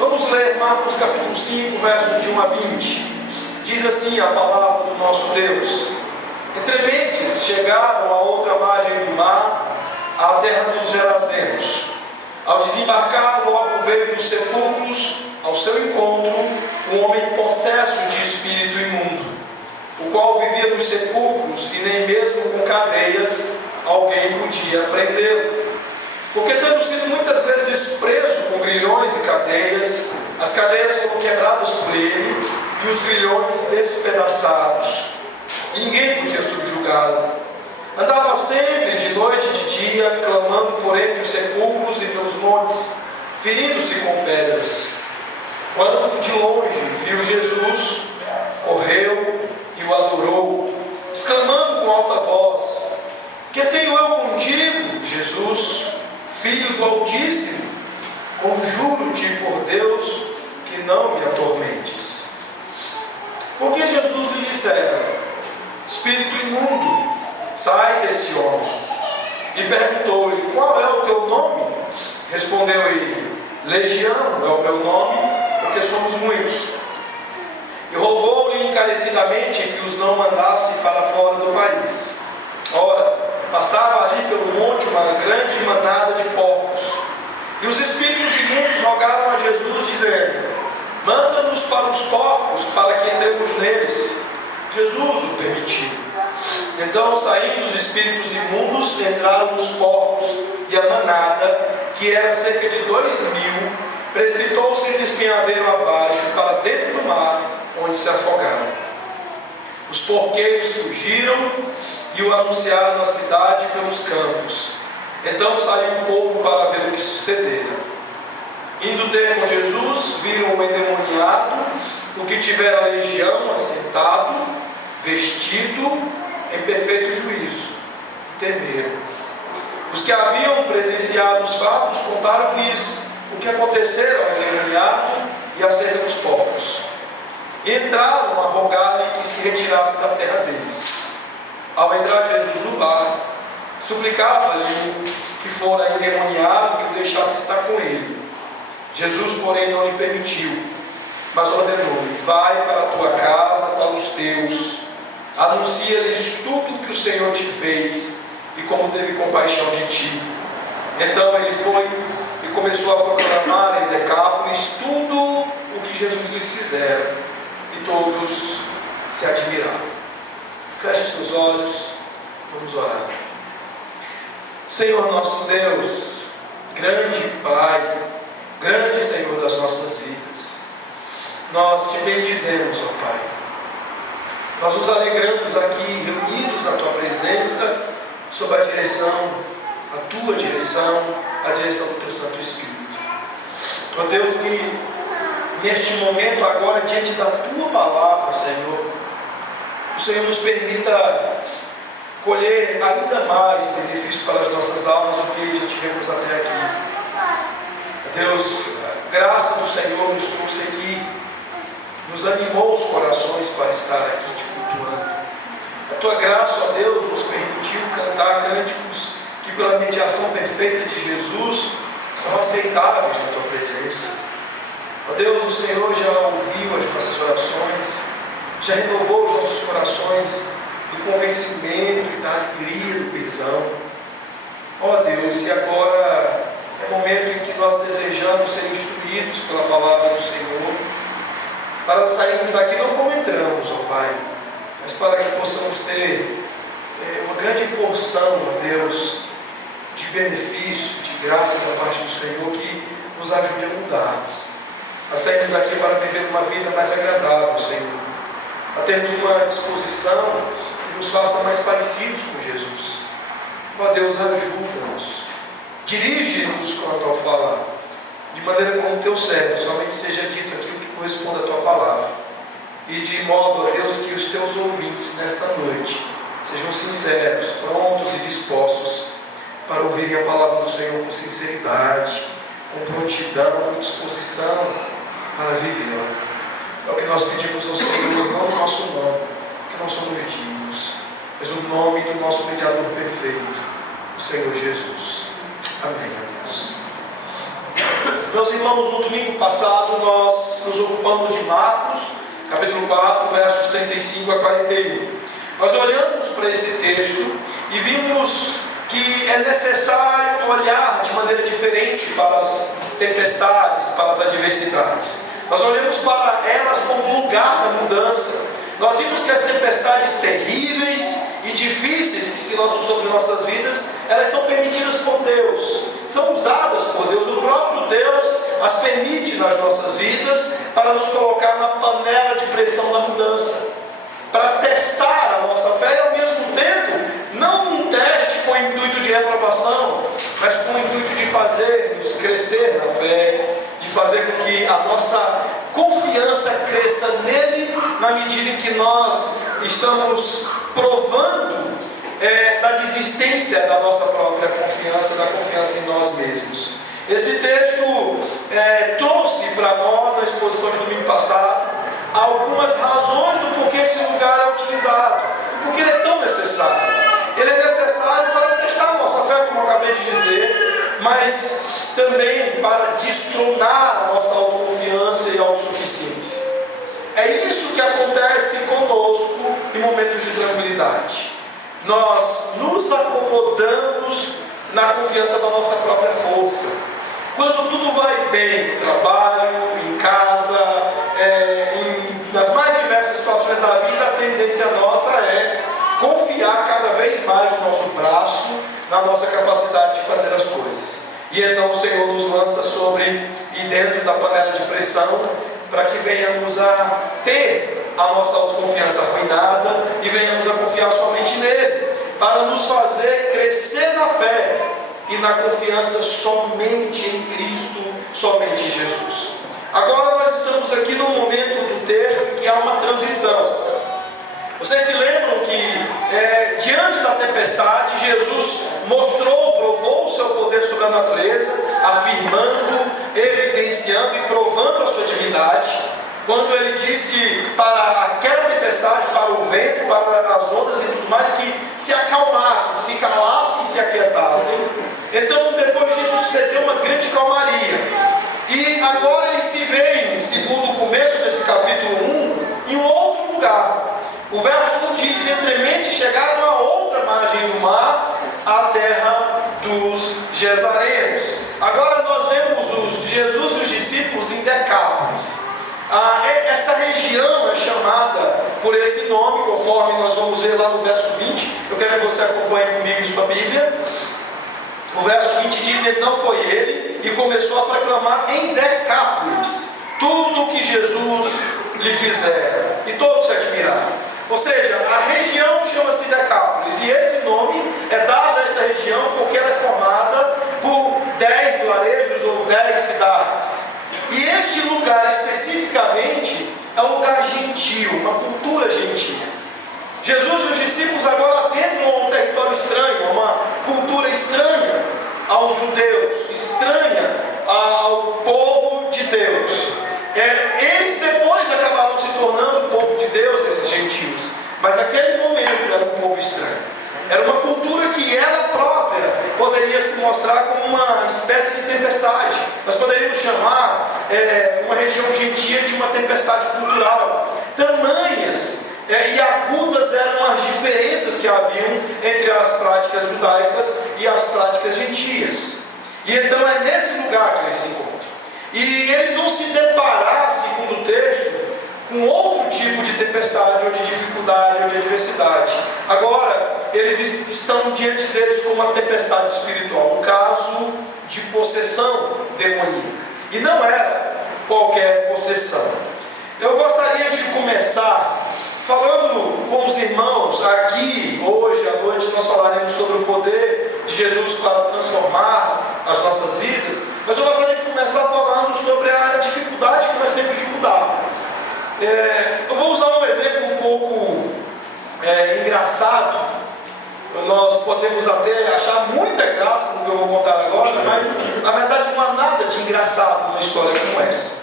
Vamos ler Marcos capítulo 5, versos de 1 a 20. Diz assim a palavra do nosso Deus: Entre mentes chegaram a outra margem do mar, à terra dos Gerazenos. Ao desembarcar, logo veio dos sepulcros ao seu encontro um homem possesso de espírito imundo, o qual vivia nos sepulcros e nem mesmo com cadeias alguém podia prendê-lo. Porque, tendo sido muitas vezes preso com grilhões e cadeias, as cadeias foram quebradas por ele e os grilhões despedaçados. E ninguém podia subjugá-lo. Andava sempre, de noite e de dia, clamando por entre os sepulcros e pelos montes, ferindo-se com pedras. Quando de longe viu Jesus, correu e o adorou, exclamando com alta voz: Que tenho eu contigo, Jesus, Filho do Altíssimo? Conjuro-te por Deus que não me atormentes. Porque Jesus lhe dissera: Espírito imundo, sai desse homem. E perguntou-lhe: Qual é o teu nome? Respondeu ele: Legião é o meu nome, porque somos muitos. E rogou-lhe encarecidamente que os não mandasse para fora do país. Ora, passava ali pelo monte uma grande manada de porcos. E os espíritos imundos rogaram a Jesus, dizendo: Manda-nos para os porcos, para que entremos neles. Jesus o permitiu. Então, saindo os espíritos imundos, entraram nos porcos, e a manada, que era cerca de 2.000, precipitou-se em despenhadeiro abaixo, para dentro do mar, onde se afogaram. Os porqueiros fugiram e o anunciaram na cidade e pelos campos. Então saiu o povo para ver o que sucedera. Indo ter com Jesus, viram o endemoniado, o que tivera legião, assentado, vestido em perfeito juízo, e temeram. Os que haviam presenciado os fatos contaram-lhes o que acontecera ao endemoniado e acerca dos porcos. E entraram a rogar-lhe que se retirasse da terra deles. Ao entrar Jesus no barco, suplicava-lhe que fora endemoniado que o deixasse estar com ele. Jesus, porém, não lhe permitiu, mas ordenou-lhe: Vai para a tua casa, para os teus, anuncia-lhes tudo o que o Senhor te fez e como teve compaixão de ti. Então ele foi e começou a proclamar em Decápolis tudo o que Jesus lhes fizera, e todos se admiravam. Feche seus olhos, vamos orar. Senhor nosso Deus, grande Pai, grande Senhor das nossas vidas, nós te bendizemos, ó Pai. Nós nos alegramos aqui, reunidos na Tua presença, sob a direção, a Tua direção, a direção do Teu Santo Espírito. Ó Deus, que neste momento agora, diante da Tua palavra, Senhor, o Senhor nos permita colher ainda mais benefícios para as nossas almas do que já tivemos até aqui. Deus, a graça do Senhor nos trouxe aqui, nos animou os corações para estar aqui te cultuando. A Tua graça, ó Deus, nos permitiu cantar cânticos que, pela mediação perfeita de Jesus, são aceitáveis na Tua presença. Ó Deus, o Senhor já ouviu as nossas orações, já renovou os nossos corações do convencimento e da alegria do perdão. Ó Deus, e agora é o momento em que nós desejamos ser instruídos pela palavra do Senhor, para sairmos daqui não como entramos, ó Pai, mas para que possamos ter uma grande porção, ó Deus, de benefício, de graça da parte do Senhor, que nos ajude a mudar, a sairmos daqui para viver uma vida mais agradável, Senhor, a termos uma disposição que nos faça mais parecidos com Jesus. Ó Deus, ajuda-nos, dirige-nos quanto ao falar, de maneira como Teu servo somente seja dito aquilo que corresponde à Tua palavra, e de modo, ó Deus, que os Teus ouvintes nesta noite sejam sinceros, prontos e dispostos para ouvirem a palavra do Senhor com sinceridade, com prontidão, com disposição para vivê-la. É o que nós pedimos ao Senhor, não o nosso nome, que não somos dignos, mas o nome do nosso mediador perfeito, o Senhor Jesus. Amém, a Deus. Meus irmãos, no domingo passado nós nos ocupamos de Marcos, capítulo 4, versos 35 a 41. Nós olhamos para esse texto e vimos que é necessário olhar de maneira diferente para as tempestades, para as adversidades. Nós olhamos para elas como lugar da mudança. Nós vimos que as tempestades terríveis e difíceis que se lançam sobre nossas vidas, elas são permitidas por Deus, são usadas por Deus. O próprio Deus as permite nas nossas vidas para nos colocar na panela de pressão da mudança, para testar a nossa fé e ao mesmo tempo, não um teste com o intuito de reprovação, mas com o intuito de fazer-nos crescer na fé, de fazer com que a nossa confiança cresça nele, na medida em que nós estamos provando da desistência da nossa própria confiança, da confiança em nós mesmos. Esse texto trouxe para nós, na exposição de domingo passado, algumas razões do porquê esse lugar é utilizado, porque ele é tão necessário. Ele é necessário para testar a nossa fé, como eu acabei de dizer, mas também para destronar a nossa autoconfiança e autossuficiência. É isso que acontece conosco em momentos de tranquilidade. Nós nos acomodamos na confiança da nossa própria força. Quando tudo vai bem, no trabalho, em casa, nas mais diversas situações da vida, a tendência nossa é confiar cada vez mais no nosso braço, na nossa capacidade de fazer as coisas. E então o Senhor nos lança sobre e dentro da panela de pressão, para que venhamos a ter a nossa autoconfiança arruinada e venhamos a confiar somente nele, para nos fazer crescer na fé e na confiança somente em Cristo, somente em Jesus. Agora nós estamos aqui num momento do texto em que há uma transição. Vocês se lembram que diante da tempestade, Jesus provou o seu poder sobre a natureza, afirmando, evidenciando e provando a sua divindade, quando ele disse para aquela tempestade, para o vento, para as ondas e tudo mais, que se acalmassem, se calassem e se aquietassem. Então, depois disso, sucedeu uma grande calmaria. E agora ele se vê, segundo o começo desse capítulo 1, em um outro lugar. O verso 1 diz: entremente chegaram a outra margem do mar, a terra dos Gesarenos. Agora nós vemos Jesus e os discípulos em Decápolis. Essa região é chamada por esse nome, conforme nós vamos ver lá no verso 20. Eu quero que você acompanhe comigo em sua Bíblia. O verso 20 diz: então foi ele e começou a proclamar em Decápolis tudo o que Jesus lhe fizera, e todos se admiraram. Ou seja, a região chama-se Decápolis, e esse nome é dado a esta região porque ela é formada por 10 vilarejos ou 10 cidades. E este lugar especificamente é um lugar gentil, uma cultura gentil. Jesus e os discípulos agora adentram a um território estranho, a uma cultura estranha aos judeus, estranha ao povo de Deus. Eles depois acabaram se tornando o povo de Deus, esses gentios, mas naquele momento era um povo estranho. Era uma cultura que ela própria poderia se mostrar como uma espécie de tempestade. Nós poderíamos chamar uma região gentia de uma tempestade cultural. Tamanhas e agudas eram as diferenças que haviam entre as práticas judaicas e as práticas gentias. E então é nesse lugar que eles se encontram. E eles vão se deparar, segundo o texto, com outro tipo de tempestade, ou de dificuldade, ou de adversidade. Agora, eles estão diante deles com uma tempestade espiritual, um caso de possessão demoníaca. E não era qualquer possessão. Eu gostaria de começar falando com os irmãos aqui, hoje à noite, nós falaremos sobre o poder de Jesus para transformar as nossas vidas, mas eu gostaria de começar falando sobre a dificuldade que nós temos de mudar. Eu vou usar um exemplo um pouco engraçado. Nós podemos até achar muita graça no que eu vou contar agora, mas na verdade não há nada de engraçado numa história como essa.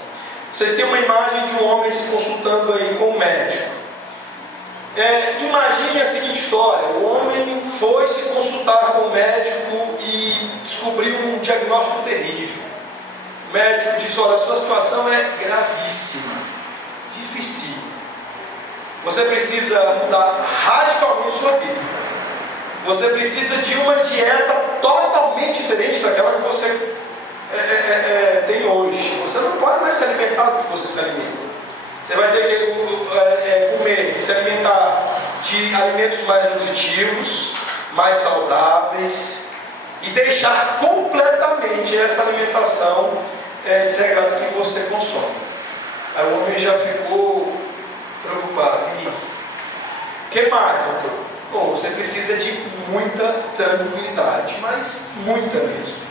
Vocês têm uma imagem de um homem se consultando aí com um médico. Imagine a seguinte história: o homem foi se consultar com o médico e descobriu um diagnóstico terrível. O médico disse: olha, a sua situação é gravíssima, difícil. Você precisa mudar radicalmente sua vida. Você precisa de uma dieta totalmente diferente daquela que você tem hoje. Você não pode mais se alimentar do que você se alimenta. Você vai ter que comer, se alimentar de alimentos mais nutritivos, mais saudáveis, e deixar completamente essa alimentação desregrada que você consome. Aí o homem já ficou preocupado. E o que mais, doutor? Bom, você precisa de muita tranquilidade, mas muita mesmo.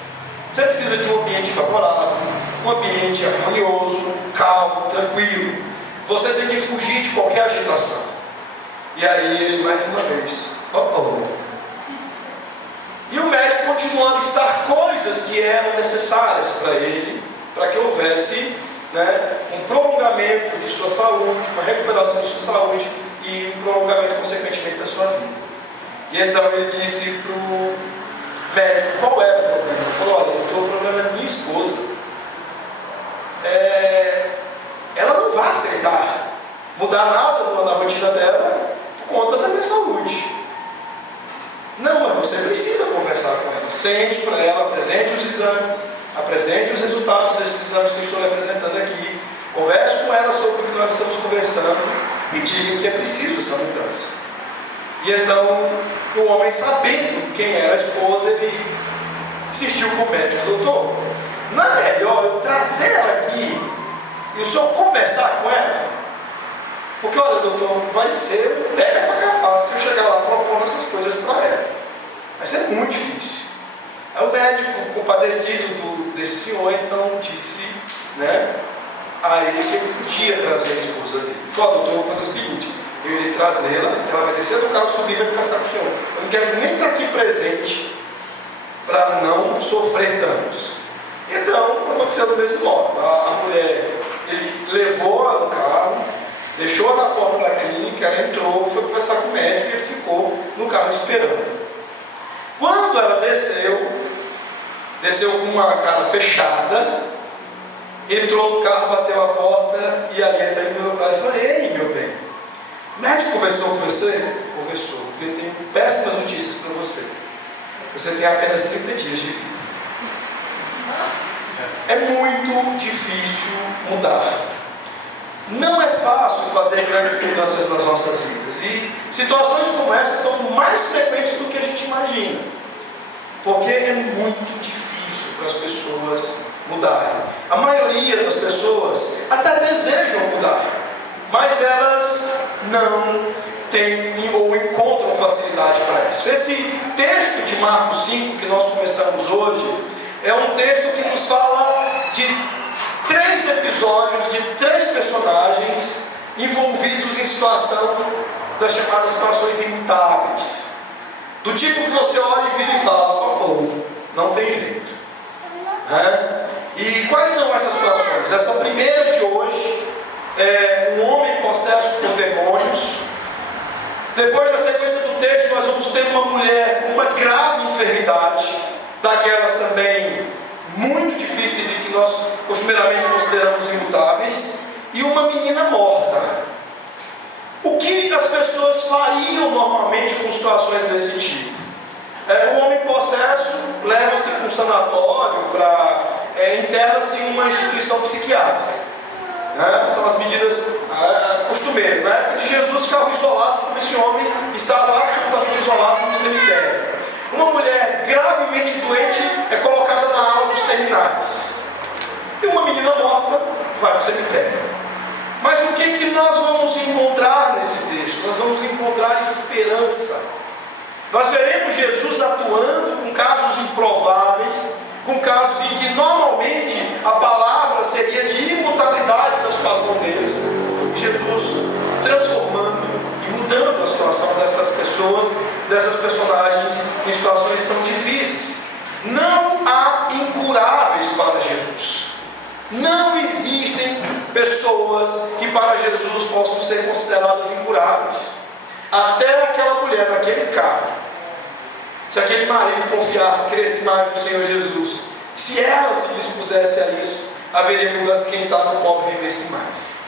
Você precisa de um ambiente favorável, um ambiente harmonioso, calmo, tranquilo. Você tem que fugir de qualquer agitação. E aí ele mais uma vez: E o médico continuou a listar coisas que eram necessárias para ele, para que houvesse um prolongamento de sua saúde, uma recuperação de sua saúde e um prolongamento, consequentemente, da sua vida. E então ele disse para o médico qual era o problema. Ele falou: olha, doutor, o problema é minha esposa. Ela não vai aceitar mudar nada na rotina dela por conta da minha saúde. Não, mas você precisa conversar com ela. Sente para ela, apresente os exames, apresente os resultados desses exames que eu estou lhe apresentando aqui. Converse com ela sobre o que nós estamos conversando e diga que é preciso essa mudança. E então, o homem, sabendo quem era a esposa, ele insistiu com o médico: doutor, não é melhor eu trazer ela aqui e o senhor conversar com ela? Porque, olha, doutor, vai ser pega para capaz se eu chegar lá propondo essas coisas para ela. Vai ser muito difícil. Aí o médico, compadecido desse senhor, então disse, a ele que ele podia trazer a esposa dele. Ele falou: doutor, eu vou fazer o seguinte, eu irei trazê-la, ela vai descer do carro, subir e vai conversar com o senhor. Eu não quero nem estar aqui presente para não sofrer danos. Então, aconteceu do mesmo modo. A mulher, ele levou-a no carro, deixou-a na porta da clínica, ela entrou, foi conversar com o médico e ele ficou no carro esperando. Quando ela desceu com uma cara fechada, entrou no carro, bateu a porta e aí até ele meu pai falou: ei, meu bem, o médico conversou com você? Conversou, porque eu tenho péssimas notícias para você. Você tem apenas 30 dias de vida. É muito difícil mudar. Não é fácil fazer grandes mudanças nas nossas vidas. E situações como essas são mais frequentes do que a gente imagina. Porque é muito difícil para as pessoas mudarem. A maioria das pessoas até desejam mudar, mas elas não têm ou encontram facilidade para isso. Esse texto de Marcos 5 que nós começamos hoje é um texto que nos fala de 3 episódios de 3 personagens envolvidos em situação das chamadas situações imutáveis. Do tipo que você olha e vira e fala: não tem jeito. E quais são essas situações? Essa primeira de hoje é um homem possesso por demônios. Depois da sequência do texto nós vamos ter uma mulher com uma grave enfermidade, daquelas também muito difíceis e que nós costumeiramente consideramos imutáveis, e uma menina morta. O que as pessoas fariam normalmente com situações desse tipo? O homem possesso leva-se para um sanatório, interna-se em uma instituição psiquiátrica. São as medidas costumeiras. Na época de Jesus ficavam isolados, como esse homem estava absolutamente isolado no cemitério. Uma mulher gravemente doente é colocada na ala dos terminais. E uma menina morta vai para o cemitério. Mas o que nós vamos encontrar nesse texto? Nós vamos encontrar esperança. Nós veremos Jesus atuando com casos improváveis, com casos em que normalmente a palavra seria de imutabilidade da situação deles. Jesus transformando e mudando a situação dessas pessoas, dessas personagens em situações tão difíceis. Não há incuráveis para Jesus. Não existem pessoas que para Jesus possam ser consideradas incuráveis. Até aquela mulher naquele carro, se aquele marido confiasse, crescesse mais no Senhor Jesus, se ela se dispusesse a isso, haveria mudança, quem sabe o pobre vivesse mais.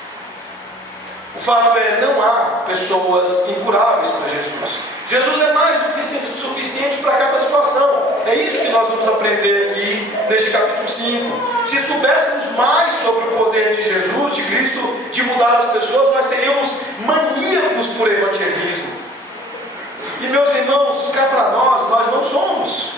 O fato é, não há pessoas incuráveis para Jesus. Jesus é mais do que suficiente para cada situação. É isso que nós vamos aprender aqui neste capítulo 5. Se soubéssemos mais sobre o poder de Jesus, de Cristo, de mudar as pessoas, nós seríamos maníacos por evangelismo. E meus irmãos, cá para nós não somos.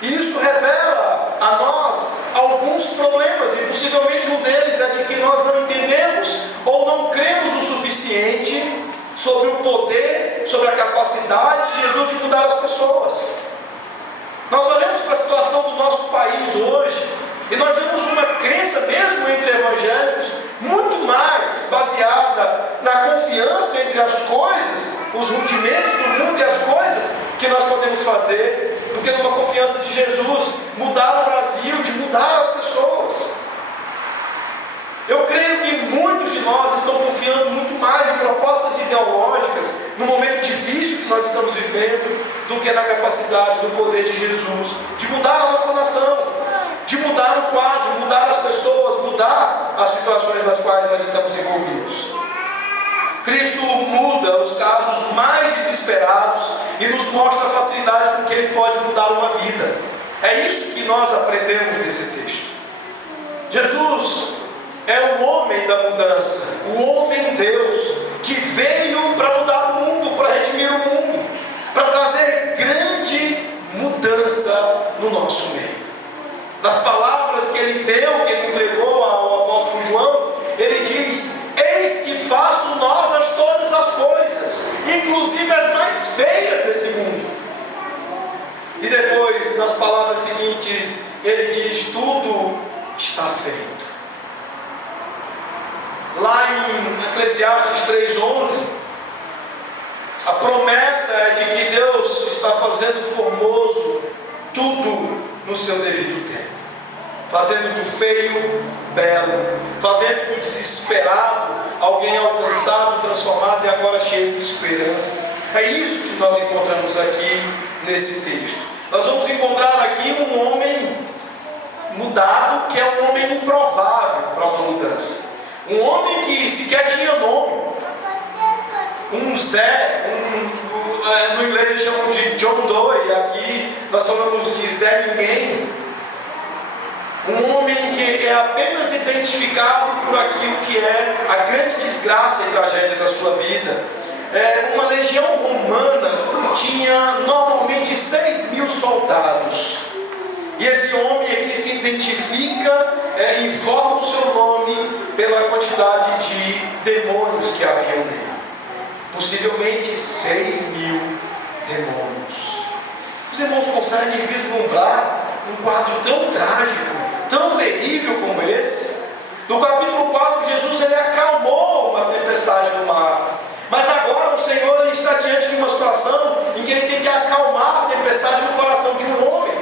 E isso revela a nós alguns problemas, e possivelmente um deles é de que nós não entendemos ou não cremos o suficiente sobre o poder, sobre a capacidade de Jesus de mudar as pessoas. Nós olhamos para a situação do nosso país hoje e nós vemos uma crença mesmo entre evangélicos muito mais baseada na confiança entre as coisas, os rudimentos do mundo e as coisas que nós podemos fazer, do que numa confiança de Jesus, mudar o Brasil, de mudar as pessoas. Eu creio que muitos de nós estão confiando muito mais em propostas ideológicas, no momento difícil que nós estamos vivendo, do que na capacidade do poder de Jesus, de mudar a nossa nação, de mudar o quadro, mudar as pessoas, mudar as situações nas quais nós estamos envolvidos. Cristo muda os casos mais desesperados e nos mostra a facilidade com que Ele pode mudar uma vida. É isso que nós aprendemos nesse texto. Jesus é o homem da mudança, o homem Deus, que veio para mudar o mundo, para redimir o mundo, para trazer grande mudança no nosso meio. Nas palavras que Ele deu, que Ele entregou ao apóstolo João, Ele diz: eis que faço novas todas as coisas, inclusive as mais feias desse mundo. E depois, nas palavras seguintes, Ele diz: tudo está feito. Lá em Eclesiastes 3:11, a promessa é de que Deus está fazendo formoso tudo no seu devido tempo, fazendo do feio belo, fazendo do desesperado alguém alcançado, transformado e agora cheio de esperança. É isso que nós encontramos aqui nesse texto. Nós vamos encontrar aqui um homem mudado, que é um homem improvável para uma mudança. Um homem que sequer tinha nome. Um Zé, no inglês eles chamam de John Doe, e aqui nós falamos de Zé Ninguém. Um homem que é apenas identificado por aquilo que é a grande desgraça e tragédia da sua vida. Uma legião romana tinha normalmente 6.000 soldados. E esse homem aqui se identifica, informa o seu nome pela quantidade de demônios que haviam nele. Possivelmente 6.000 demônios. Os irmãos conseguem vislumbrar um quadro tão trágico, tão terrível como esse? No capítulo 4, Jesus ele acalmou uma tempestade no mar. Mas agora o Senhor ele está diante de uma situação em que Ele tem que acalmar a tempestade no coração de um homem,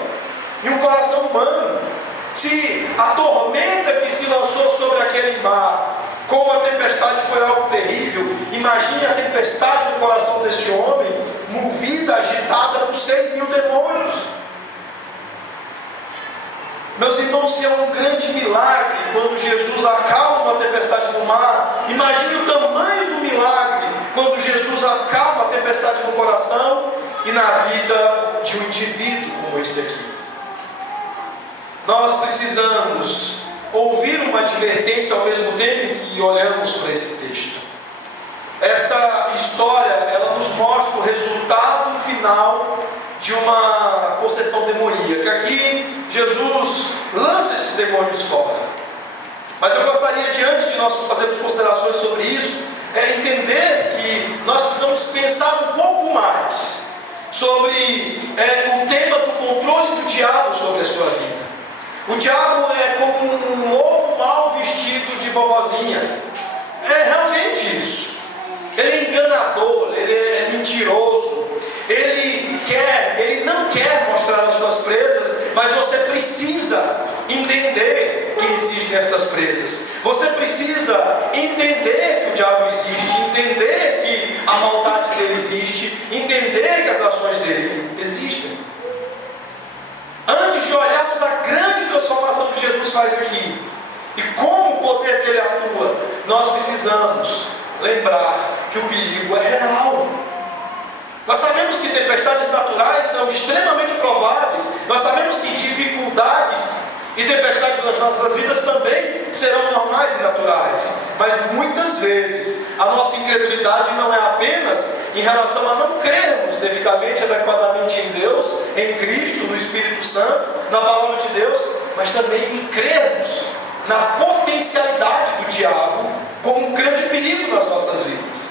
em um coração humano. Se a tormenta que se lançou sobre aquele mar, como a tempestade foi algo terrível, imagine a tempestade no coração desse homem, movida, agitada por 6.000 demônios. Meus irmãos, se é um grande milagre quando Jesus acalma a tempestade no mar, imagine o tamanho do milagre quando Jesus acalma a tempestade no coração e na vida de um indivíduo como esse aqui. Nós precisamos ouvir uma advertência ao mesmo tempo que olhamos para esse texto. Esta história, ela nos mostra o resultado final de uma possessão demoníaca. Aqui, Jesus lança esses demônios fora. Mas eu gostaria de, antes de nós fazermos considerações sobre isso, entender que nós precisamos pensar um pouco mais sobre o tema do controle do diabo sobre a sua vida. O diabo é como um ovo mal vestido de vovozinha. É realmente isso. Ele é enganador, ele é mentiroso. Ele não quer mostrar as suas presas, mas você precisa entender que existem essas presas. Você precisa entender que o diabo existe, entender que a maldade dele existe, entender que as ações dele existem. Antes de olharmos a grande transformação que Jesus faz aqui, nós precisamos lembrar que o perigo é real. Nós sabemos que tempestades naturais são extremamente prováveis. Nós sabemos que dificuldades e tempestades nas nossas vidas também serão normais e naturais. Mas muitas vezes a nossa incredulidade não é apenas em relação a não crermos devidamente, adequadamente em Deus, em Cristo, no Espírito Santo, na palavra de Deus, mas também em crermos na potencialidade do diabo como um grande perigo nas nossas vidas.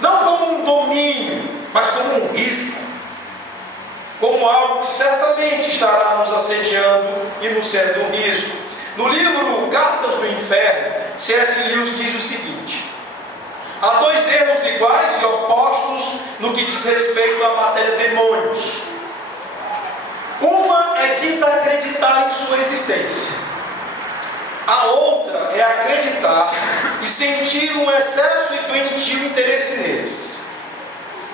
Não como um domínio, mas como um risco, como algo que certamente estará nos assediando e nos sendo um risco. No livro Cartas do Inferno, C.S. Lewis diz o seguinte: há dois erros iguais e opostos no que diz respeito à matéria demônios. Uma é desacreditar em sua existência. A outra é acreditar e sentir um excesso e doentio interesse neles.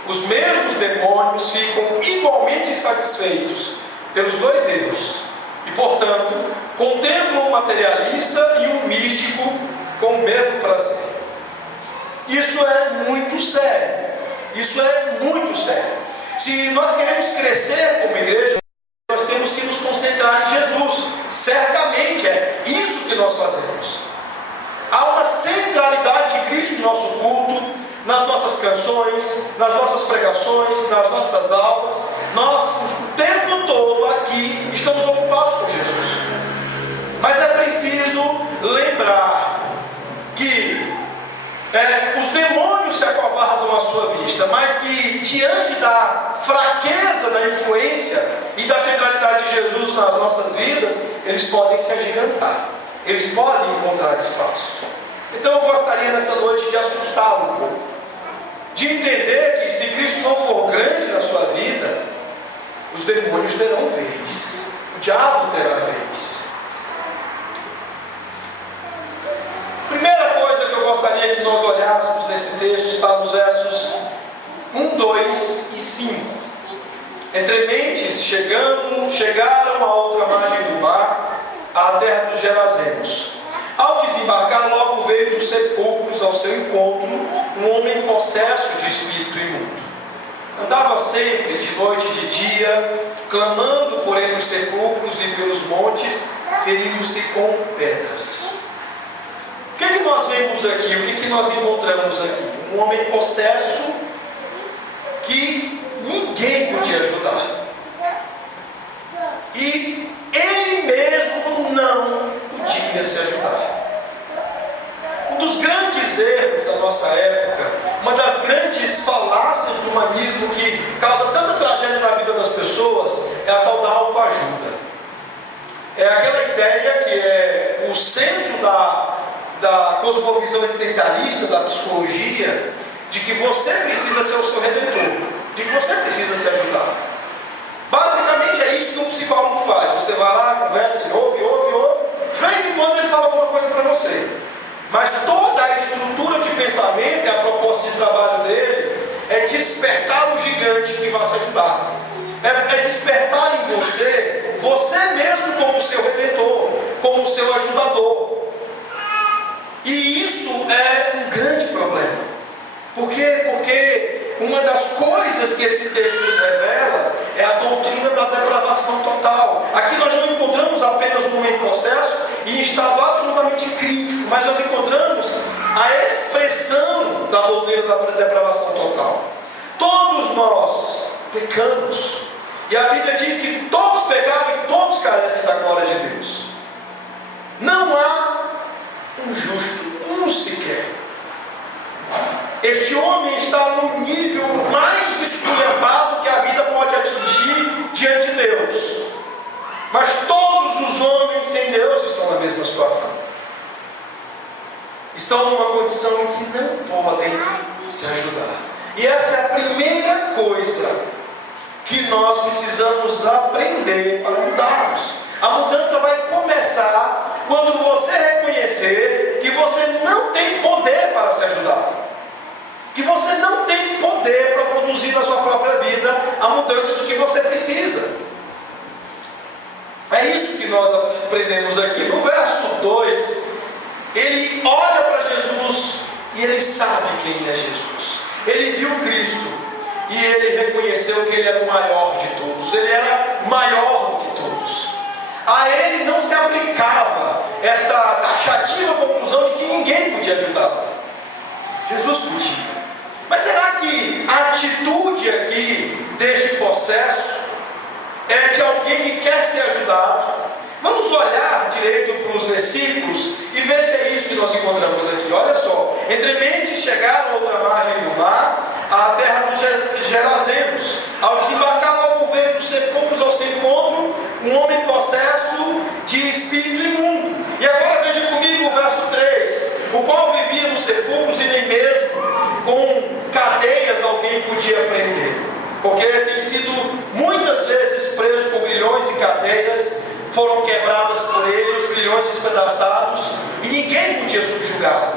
Os mesmos demônios ficam igualmente insatisfeitos pelos dois erros e, portanto, contemplam um materialista e um místico com o mesmo prazer. Isso é muito sério. Isso é muito sério. Se nós queremos crescer como igreja, nós temos que nos concentrar em Jesus. Certamente é isso que nós fazemos. Há uma centralidade de Cristo no nosso culto, nas nossas canções, nas nossas pregações, nas nossas aulas. Nós, o tempo todo aqui, estamos ocupados com Jesus. Mas é preciso lembrar que os demônios se acovardam à sua vista, mas que diante da fraqueza da influência e da centralidade de Jesus nas nossas vidas, eles podem se agigantar, eles podem encontrar espaço. Então eu gostaria nesta noite de assustá-lo um pouco, de entender que se Cristo não for grande na sua vida, os demônios terão vez, o diabo terá vez. Primeira coisa que eu gostaria que nós olhássemos nesse texto está nos versos 1, 2 e 5. Entre mentes chegaram à outra margem do mar, à terra dos Gerazenos. Ao desembarcar, logo veio dos sepulcros ao seu encontro um homem possesso de espírito imundo. Andava sempre de noite e de dia, clamando por entre os sepulcros e pelos montes, ferindo-se com pedras. O que nós vemos aqui? O que nós encontramos aqui? Um homem possesso que ninguém podia ajudar. E ele mesmo não podia se ajudar. Um dos grandes erros da nossa época, uma das grandes falácias do humanismo que causa tanta tragédia na vida das pessoas, é a tal da autoajuda. É aquela ideia que é o centro da cosmovisão existencialista, da psicologia, de que você precisa ser o seu redentor, de que você precisa se ajudar. Basicamente é isso que um psicólogo faz. Você vai lá, conversa, ele ouve, de vez em quando ele fala alguma coisa para você. Mas toda a estrutura de pensamento e a proposta de trabalho dele é despertar o gigante que vai se ajudar. É despertar em você mesmo como o seu redentor, como o seu ajudador. E isso é um grande problema. Por quê? Porque uma das coisas que esse texto nos revela é a doutrina da depravação total. Aqui nós não encontramos apenas um homem em processo e em estado absolutamente crítico, mas nós encontramos a expressão da doutrina da depravação total. Todos nós pecamos. E a Bíblia diz que todos pecaram e todos carecem da glória de Deus. Não há um justo, um sequer. Este homem está no nível mais esculhambado que a vida pode atingir diante de Deus. Mas todos os homens sem Deus estão na mesma situação. Estão numa condição em que não podem se ajudar. E essa é a primeira coisa que nós precisamos aprender para mudarmos. A mudança vai começar quando você reconhecer que você não tem poder para se ajudar, que você não tem poder para produzir na sua própria vida a mudança de que você precisa. É isso que nós aprendemos aqui. No verso 2, ele olha para Jesus ele sabe quem é Jesus. Ele viu Cristo e ele reconheceu que ele era o maior de todos. Ele era maior do que todos. A ele não se aplicava esta taxativa conclusão de que ninguém podia ajudá-lo. Jesus podia. Mas será que a atitude aqui deste possesso é de alguém que quer ser ajudado? Vamos olhar direito para os versículos e ver se é isso que nós encontramos aqui. Olha só: entre mentes chegaram a outra margem do mar, à terra dos Gerazenos. Ao desembarcar do alvoeiro dos sepulcros ao seu encontro, um homem possesso de espírito imundo. E agora veja comigo o verso 3: o qual vivia nos sepulcros e nem mesmo com cadeias alguém podia prender, porque tem sido muitas vezes preso com grilhões e cadeias, foram quebradas por ele, os grilhões despedaçados, e ninguém podia subjugá-lo.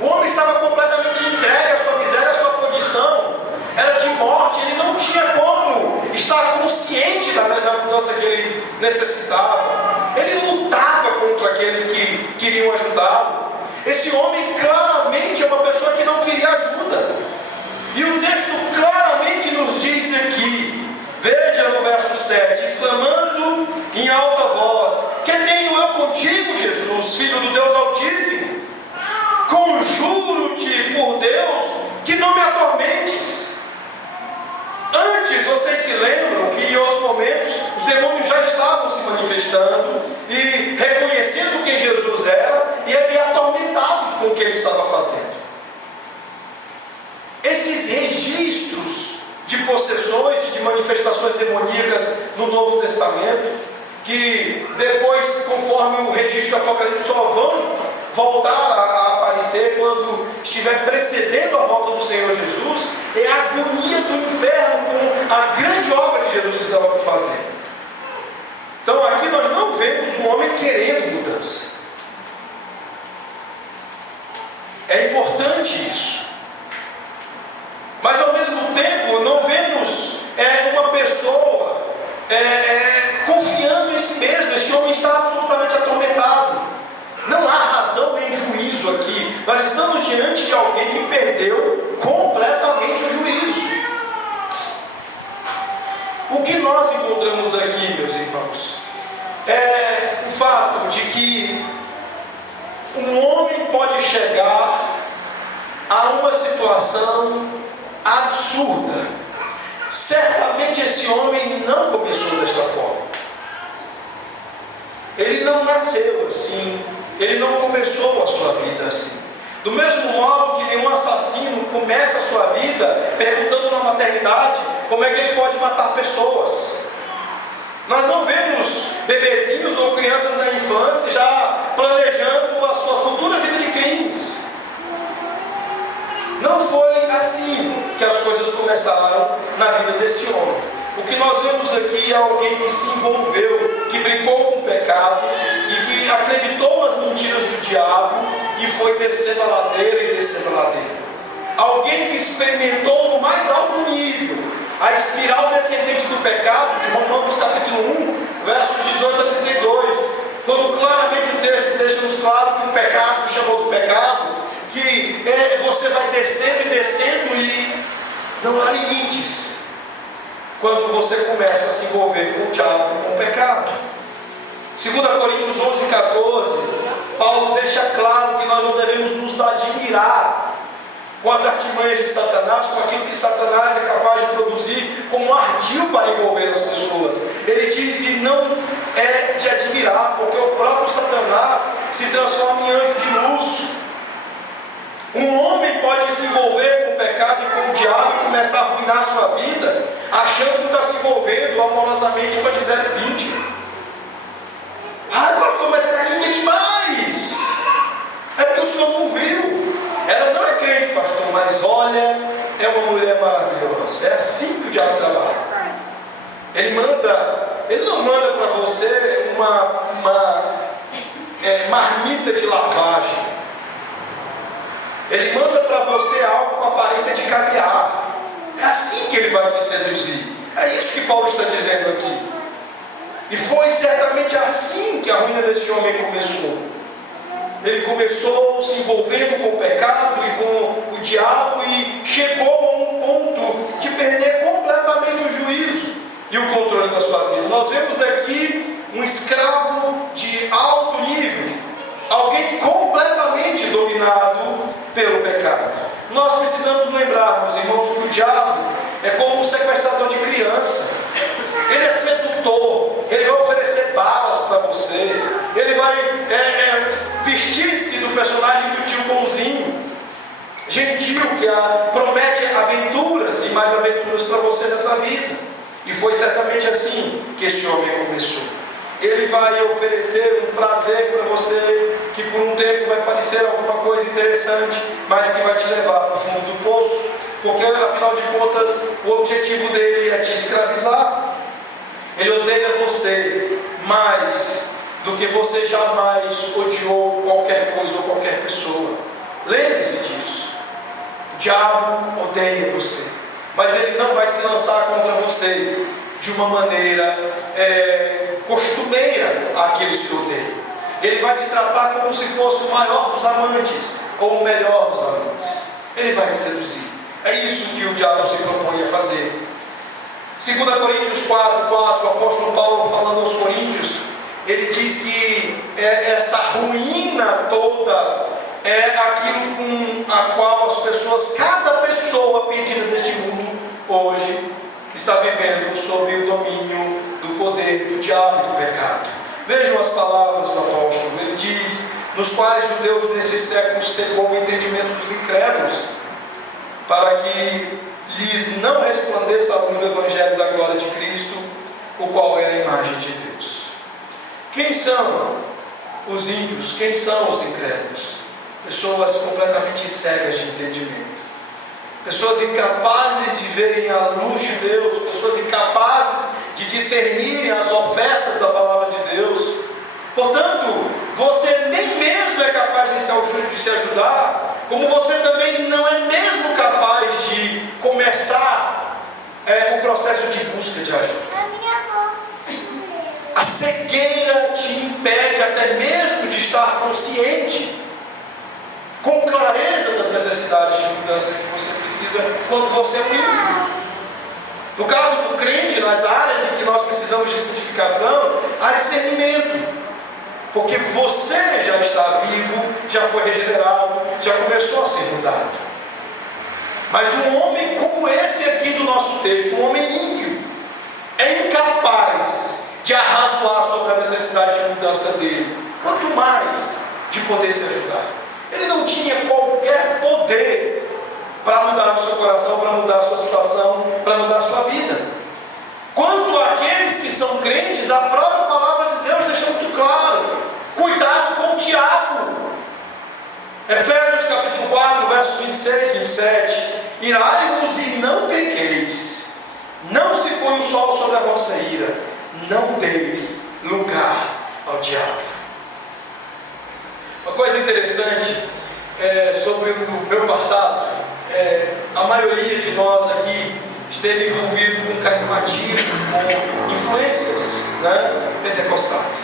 O homem estava completamente entregue à sua miséria, à sua condição, era de morte, ele não tinha como estar consciente da mudança que ele necessitava. Ele lutava contra aqueles que queriam ajudá-lo. Esse homem claramente é uma pessoa que não queria ajuda. E o texto claramente nos diz aqui, veja no verso 7, exclamando em alta voz: que tenho eu contigo, Jesus, Filho do Deus Altíssimo? Conjuro-te por Deus que não me atormentes. Antes, vocês se lembram que aos momentos os demônios já estavam se manifestando e reconhecendo quem Jesus era e atormentados com o que ele estava fazendo. Esses registros de possessões e de manifestações demoníacas no Novo Testamento, que depois, conforme o registro do Apocalipse, só vão voltar a aparecer quando estiver precedendo a volta do Senhor Jesus, é a agonia do inferno com a grande obra que Jesus estava por fazer. Então aqui nós não vemos um homem querendo mudança. É importante isso. Mas ao mesmo tempo não vemos uma pessoa confiando em si mesmo. Este homem está absolutamente atormentado. Não há razão nem juízo aqui. Nós estamos diante de alguém que perdeu completamente o juízo. O que nós encontramos aqui, meus irmãos, é o fato de que um homem pode chegar a uma situação absurda. Certamente esse homem não começou desta forma. Ele não nasceu assim. Ele não começou a sua vida assim. Do mesmo modo que nenhum assassino começa a sua vida perguntando na maternidade como é que ele pode matar pessoas. Nós não vemos bebezinhos ou crianças da infância já planejando a sua futura vida de crimes. Não foi assim que as coisas começaram na vida desse homem. O que nós vemos aqui é alguém que se envolveu, que brincou com o pecado e que acreditou nas mentiras do diabo e foi descendo a ladeira e descendo a ladeira. Alguém que experimentou no mais alto nível a espiral descendente do pecado, de Romanos capítulo 1, versos 18 a 32, quando claramente o texto deixa-nos claro que o pecado chamou do pecado, que você vai descendo e descendo e não há limites quando você começa a se envolver com o diabo, com o pecado. 2 Coríntios 11, 14, Paulo deixa claro que nós não devemos nos admirar com as artimanhas de Satanás, com aquilo que Satanás é capaz de produzir como ardil para envolver as pessoas. Ele diz, e não é de admirar, porque o próprio Satanás se transforma em anjo de luz. Um homem pode se envolver com o pecado e com o diabo e começar a arruinar a sua vida, achando que está se envolvendo amorosamente com a Gisele Bündchen. Pastor, mas ela é linda demais. É porque o senhor não viu. Ela não é crente, pastor, mas olha, é uma mulher maravilhosa. É assim que o diabo trabalha. Ele não manda para você uma marmita de lavagem. Ele manda para você algo com aparência de caviar. É assim que ele vai te seduzir. É isso que Paulo está dizendo aqui. E foi certamente assim que a ruína desse homem começou. ele começou se envolvendo com o pecado e com o diabo e chegou a um ponto de perder completamente o juízo e o controle da sua vida. Nós vemos aqui um escravo de alto nível, alguém completamente dominado pelo pecado. Nós precisamos lembrar, meus irmãos, que o diabo é como um sequestrador de criança. Ele é sedutor, ele vai oferecer balas para você, ele vai vestir-se do personagem do tio bonzinho, gentil, que promete aventuras e mais aventuras para você nessa vida. E foi certamente assim que esse homem começou. Ele vai oferecer um prazer para você, que por um tempo vai parecer alguma coisa interessante, mas que vai te levar para o fundo do poço, porque afinal de contas o objetivo dele é te escravizar. Ele odeia você mais do que você jamais odiou qualquer coisa ou qualquer pessoa. Lembre-se disso. O diabo odeia você, mas ele não vai se lançar contra você de uma maneira costumeira àqueles que odeiam. Ele vai te tratar como se fosse o maior dos amantes, ou o melhor dos amantes. Ele vai te seduzir. É isso que o diabo se propõe a fazer. 2 Coríntios 4:4, o apóstolo Paulo falando aos coríntios, ele diz que essa ruína toda é aquilo com a qual as pessoas, cada pessoa perdida deste mundo hoje, está vivendo sob o domínio do poder do diabo e do pecado. Vejam as palavras do apóstolo. Ele diz: nos quais o Deus desse século cegou o entendimento dos incrédulos, para que lhes não resplandeça a luz do Evangelho da glória de Cristo, o qual é a imagem de Deus. Quem são os ímpios? Quem são os incrédulos? Pessoas completamente cegas de entendimento, pessoas incapazes de verem a luz de Deus, pessoas incapazes de discernirem as ofertas da palavra de Deus. Portanto, você nem mesmo é capaz de se ajudar, como você também não é mesmo capaz de começar o processo de busca de ajuda. A cegueira te impede até mesmo de estar consciente, com clareza das necessidades de mudança que você precisa quando você é um ímpio. No caso do crente, nas áreas em que nós precisamos de santificação, há discernimento. Porque você já está vivo, já foi regenerado, já começou a ser mudado. Mas um homem como esse aqui do nosso texto, um homem ímpio, é incapaz de arrazoar sobre a necessidade de mudança dele, quanto mais de poder se ajudar. Ele não tinha qualquer poder para mudar o seu coração, para mudar a sua situação, para mudar a sua vida. Quanto àqueles que são crentes, a própria palavra de Deus deixa muito claro: cuidado com o diabo. Efésios capítulo 4, versos 26 e 27. Irai-vos e não pequeis, não se põe o sol sobre a vossa ira, não deis lugar ao diabo. Uma coisa interessante sobre o meu passado, a maioria de nós aqui esteve envolvido com carismatismo, com influências, pentecostais.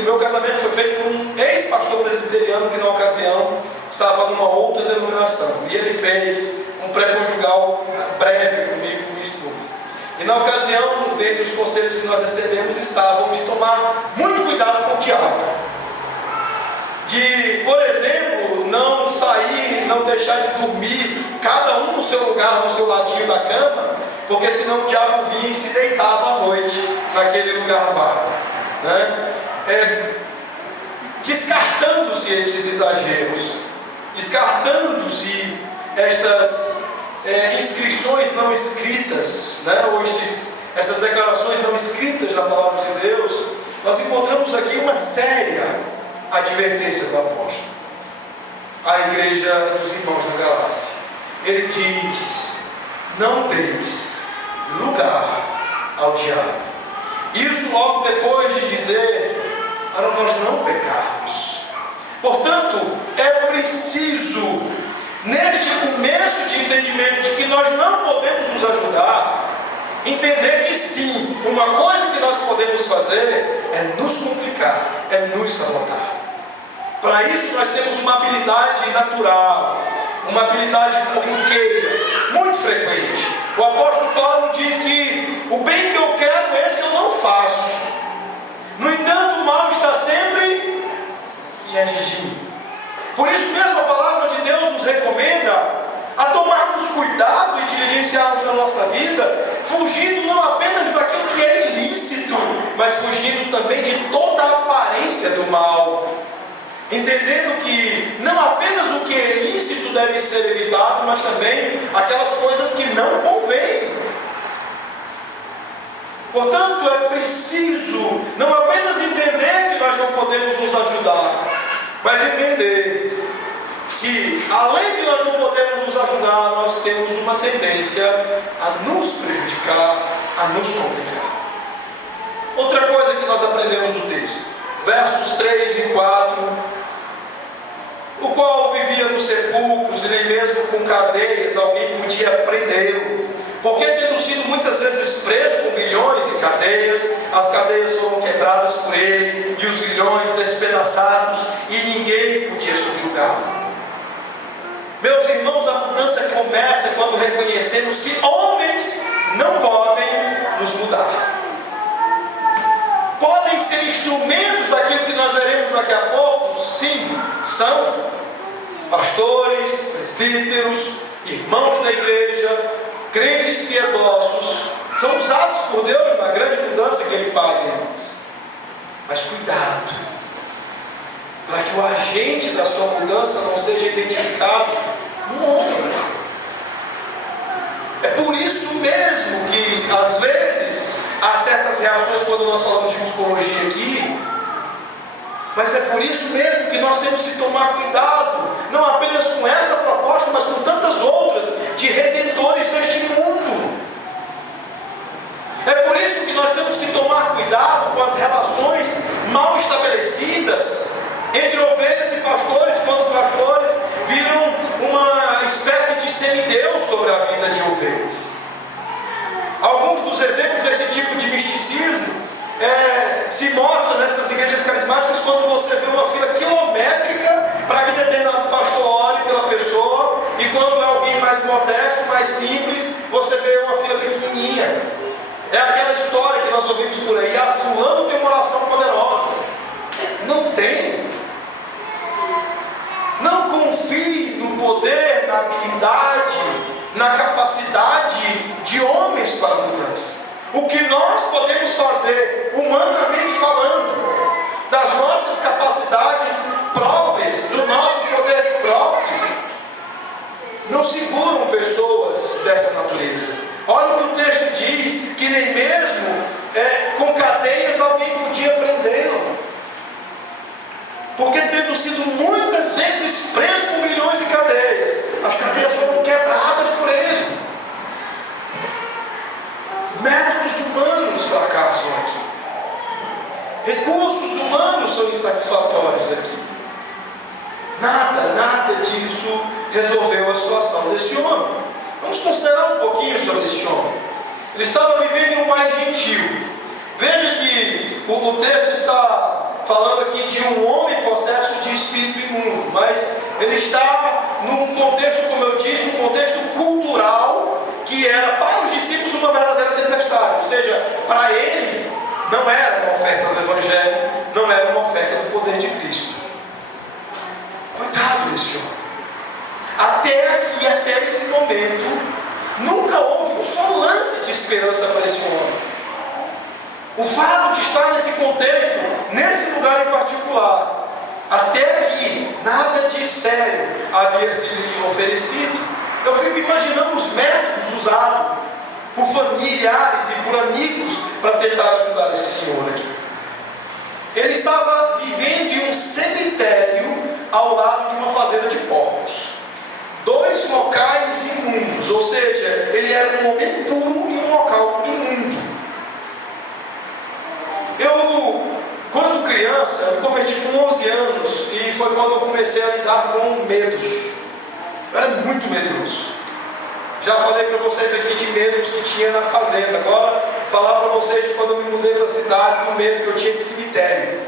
O meu casamento foi feito por um ex-pastor presbiteriano que na ocasião estava numa outra denominação, e ele fez um pré-conjugal breve comigo e com minha esposa. E na ocasião, dentre os conselhos que nós recebemos, estavam de tomar muito cuidado com o diabo, de, por exemplo, não sair, não deixar de dormir, cada um no seu lugar, no seu ladinho da cama, porque senão o diabo vinha e se deitava à noite naquele lugar vago, descartando-se estes exageros, descartando-se estas inscrições não escritas, ou essas declarações não escritas da palavra de Deus. Nós encontramos aqui uma séria advertência do apóstolo à igreja dos irmãos da Galácia. Ele diz: não deis lugar ao diabo. Isso logo depois de dizer para nós não pecarmos. Portanto, é preciso, neste começo de entendimento de que nós não podemos nos ajudar, Entender que sim, uma coisa que nós podemos fazer é nos complicar, é nos sabotar. Para isso nós temos uma habilidade natural, uma habilidade corriqueira, muito frequente. O apóstolo Paulo diz que o bem que eu quero, esse eu não faço. No entanto, o mal está sempre diante de mim. Por isso mesmo a palavra de Deus nos recomenda a tomarmos cuidado e diligenciarmos na nossa vida, fugindo não apenas daquilo que é ilícito, mas fugindo também de toda a aparência do mal. Entendendo que não apenas o que é ilícito deve ser evitado, mas também aquelas coisas que não convêm. Portanto, é preciso não apenas entender que nós não podemos nos ajudar, mas entender que, além de nós não podermos nos ajudar, nós temos uma tendência a nos prejudicar, a nos complicar. Outra coisa que nós aprendemos no texto, versos 3 e 4, o qual vivia nos sepulcros e nem mesmo com cadeias alguém podia prendê-lo, porque tendo sido muitas vezes preso com grilhões e cadeias, as cadeias foram quebradas por ele e os grilhões despedaçados e ninguém podia subjugá-lo. Meus irmãos, a mudança começa quando reconhecemos que homens não podem nos mudar. Podem ser instrumentos daquilo que nós veremos daqui a pouco? Sim, são pastores, presbíteros, irmãos da igreja, crentes piedosos, são usados por Deus na grande mudança que Ele faz em nós. Mas cuidado, para que o agente da sua mudança não seja identificado no homem. É por isso mesmo que, às vezes, há certas reações quando nós falamos de psicologia aqui, mas é por isso mesmo que nós temos que tomar cuidado, não apenas com essa proposta, mas com tantas outras, de redentores deste mundo. É por isso que nós temos que tomar cuidado com as relações mal estabelecidas entre ovelhas e pastores, quando pastores viram uma espécie de semideus sobre a vida de ovelhas. Alguns dos exemplos desse tipo de misticismo se mostram nessas igrejas carismáticas quando você vê uma fila quilométrica para que determinado pastor ore pela pessoa, e quando é alguém mais modesto, mais simples, você vê uma fila pequenininha. É aquela história que nós ouvimos por aí: ah, fulano tem uma oração poderosa. Não tem. Não confie no poder, na habilidade, na capacidade de homens para a mudança. O que nós podemos fazer, humanamente falando, das nossas capacidades próprias, do nosso poder próprio, não seguram pessoas dessa natureza. Olha o que o texto diz, que nem mesmo com cadeias alguém podia prendê-lo. Porque tendo sido muitas vezes preso por milhões de cadeias, as cadeias foram quebradas por ele. Métodos humanos fracassam aqui. Recursos humanos são insatisfatórios aqui. Nada disso resolveu a situação desse homem. Vamos considerar um pouquinho sobre esse homem. Ele estava vivendo em um país gentil. Veja que o texto está falando aqui de um homem possesso de espírito imundo, mas ele está num contexto, como eu disse, um contexto cultural, que era para os discípulos uma verdadeira tempestade. Ou seja, para ele não era uma oferta do Evangelho, não era uma oferta do poder de Cristo. Coitado desse homem. Até aqui, até esse momento, nunca houve um só lance de esperança para esse homem. O fato de estar nesse contexto, nesse lugar em particular, até aqui, nada de sério havia sido oferecido. Eu fico imaginando os métodos usados por familiares e por amigos para tentar ajudar esse senhor aqui. Ele estava vivendo em um cemitério ao lado de uma fazenda de porcos. 2 locais imundos, ou seja, ele era um homem puro e um local imundo. Quando criança, eu me converti com 11 anos e foi quando eu comecei a lidar com medos. Eu era muito medroso. Já falei para vocês aqui de medos que tinha na fazenda. Agora, falar para vocês de quando eu me mudei para a cidade, do medo que eu tinha de cemitério.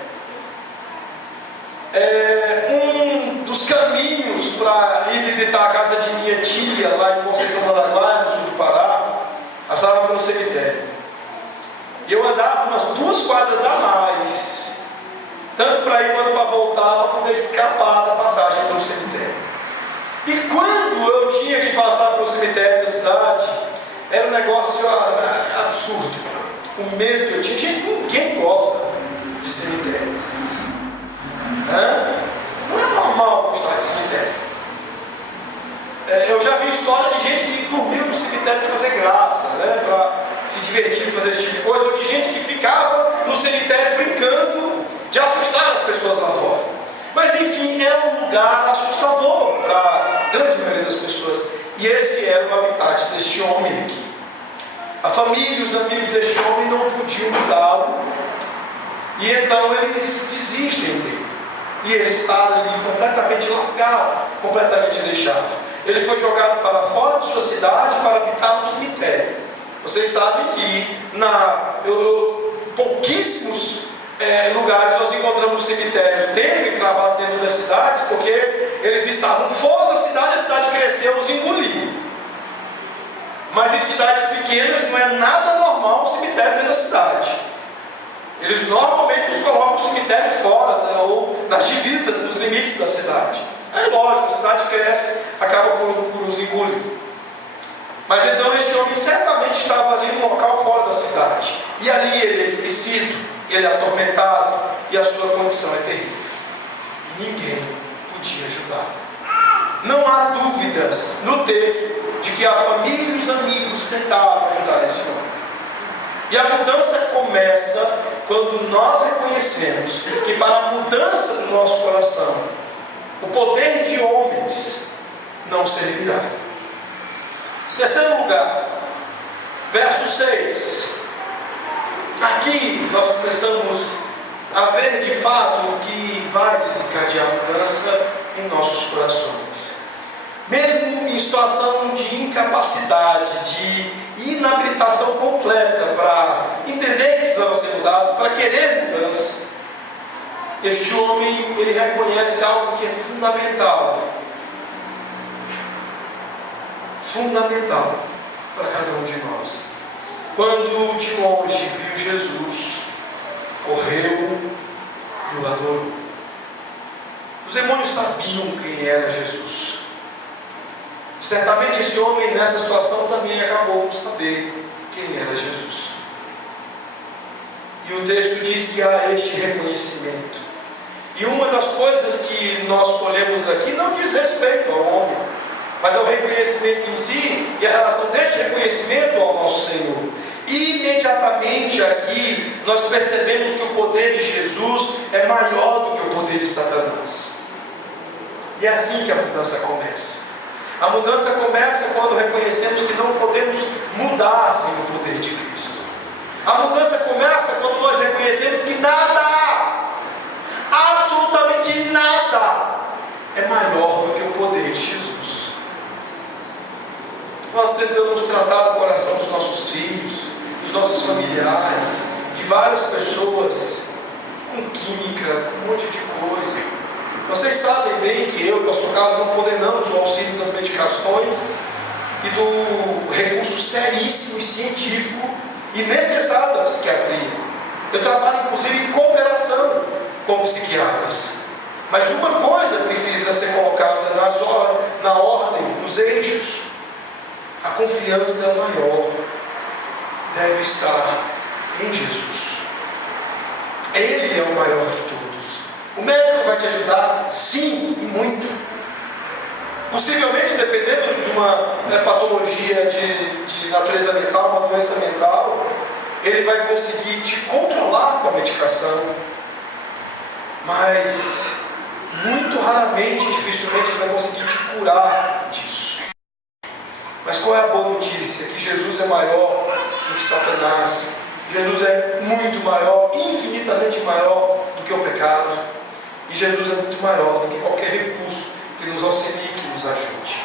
Um dos caminhos para ir visitar a casa de minha tia, lá em Conceição do Araguaia, no sul do Pará, passava pelo cemitério. E eu andava umas 2 quadras a mais, tanto para ir quanto para voltar, para poder escapar da passagem pelo cemitério. E quando eu tinha que passar pelo cemitério da cidade, era um negócio absurdo. O medo que eu tinha, ninguém gosta de cemitério. Não é normal gostar de cemitério. Eu já vi história de gente que dormiu no cemitério para fazer graça, para se divertir, fazer esse tipo de coisa, ou de gente que ficava no cemitério brincando de assustar as pessoas lá fora. Mas enfim, é um lugar assustador para a grande maioria das pessoas. E esse era o habitat deste homem aqui. A família e os amigos deste homem não podiam mudá-lo. E então eles desistem dele. E ele está ali completamente largado, completamente deixado. Ele foi jogado para fora de sua cidade para habitar no cemitério. Vocês sabem que pouquíssimos lugares nós encontramos cemitérios dentro e cravados dentro das cidades, porque eles estavam fora da cidade, a cidade cresceu, os engoliu. Mas em cidades pequenas não é nada normal um cemitério dentro da cidade. Eles normalmente colocam o cemitério fora, ou nas divisas, nos limites da cidade. É lógico, a cidade cresce, acaba por os engolir. Mas então este homem certamente estava ali num local fora da cidade. E ali ele é esquecido, ele é atormentado, e a sua condição é terrível. E ninguém podia ajudá-lo. Não há dúvidas no texto de que a família e os amigos tentaram ajudar esse homem. E a mudança começa quando nós reconhecemos que para a mudança do nosso coração, o poder de homens não servirá. Terceiro lugar, verso 6. Aqui nós começamos a ver de fato o que vai desencadear a mudança em nossos corações. Mesmo em situação de incapacidade, de inabilitação completa para entender que precisava ser mudado, para querer mudança, este homem, ele reconhece algo que é fundamental. Fundamental para cada um de nós. Quando de longe viu Jesus, correu e o adorou. Os demônios sabiam quem era Jesus. Certamente esse homem nessa situação também acabou por saber quem era Jesus. E o texto diz que há este reconhecimento. E uma das coisas que nós colhemos aqui não diz respeito ao homem, mas ao reconhecimento em si e a relação deste reconhecimento ao nosso Senhor. E imediatamente aqui nós percebemos que o poder de Jesus é maior do que o poder de Satanás. E é assim que a mudança começa. A mudança começa quando reconhecemos que não podemos mudar sem o poder de Cristo. A mudança começa quando nós reconhecemos que nada, absolutamente nada, é maior do que o poder de Jesus. Nós tentamos tratar o coração dos nossos filhos, dos nossos familiares, de várias pessoas, com química, com um monte de coisa. Vocês sabem bem que eu e o pastor Carlos não condenamos o auxílio das medicações e do recurso seríssimo e científico e necessário da psiquiatria. Eu trabalho inclusive em cooperação com psiquiatras. Mas uma coisa precisa ser colocada na ordem, nos eixos. A confiança maior deve estar em Jesus. Ele é o maior de todos. O médico vai te ajudar? Sim, e muito. Possivelmente, dependendo de uma patologia de natureza mental, uma doença mental, ele vai conseguir te controlar com a medicação. Mas, muito raramente, dificilmente, ele vai conseguir te curar disso. Mas qual é a boa notícia? Que Jesus é maior do que Satanás. Jesus é muito maior, infinitamente maior do que o pecado. E Jesus é muito maior do que qualquer recurso que nos auxilie, que nos ajude.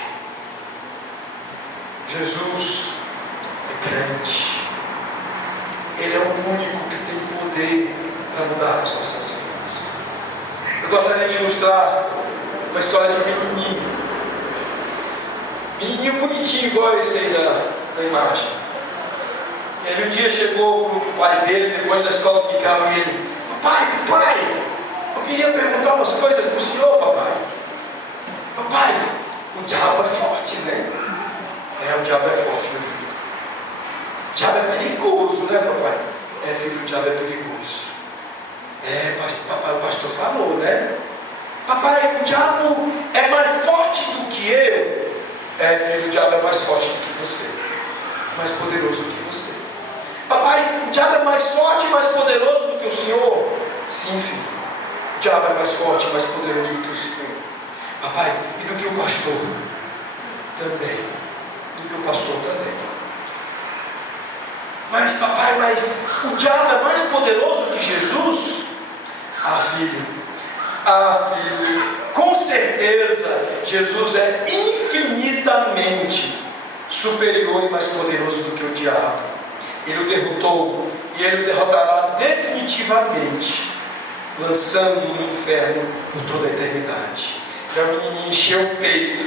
Jesus é grande. Ele é o único que tem poder para mudar as nossas vidas. Eu gostaria de ilustrar uma história de um menininho. Menininho bonitinho, igual esse aí da imagem. Ele um dia chegou para o pai dele, depois da escola dominical, e ele: papai, eu queria perguntar umas coisas para o senhor, papai. Papai, o diabo é forte, né? O diabo é forte, meu filho. O diabo é perigoso, né, papai? Filho, o diabo é perigoso. Papai, o pastor falou, né? Papai, o diabo é mais forte do que eu. Filho, o diabo é mais forte do que você. Mais poderoso do que você. Papai, o diabo é mais forte e mais poderoso do que o senhor. Sim, filho. O diabo é mais forte e mais poderoso do que o senhor. Papai, e do que o pastor? Também. Do que o pastor também. Mas papai, o diabo é mais poderoso que Jesus? Filho, com certeza Jesus é infinitamente superior e mais poderoso do que o diabo. Ele o derrotou e ele o derrotará definitivamente, lançando no inferno por toda a eternidade. E a menininha encheu o peito,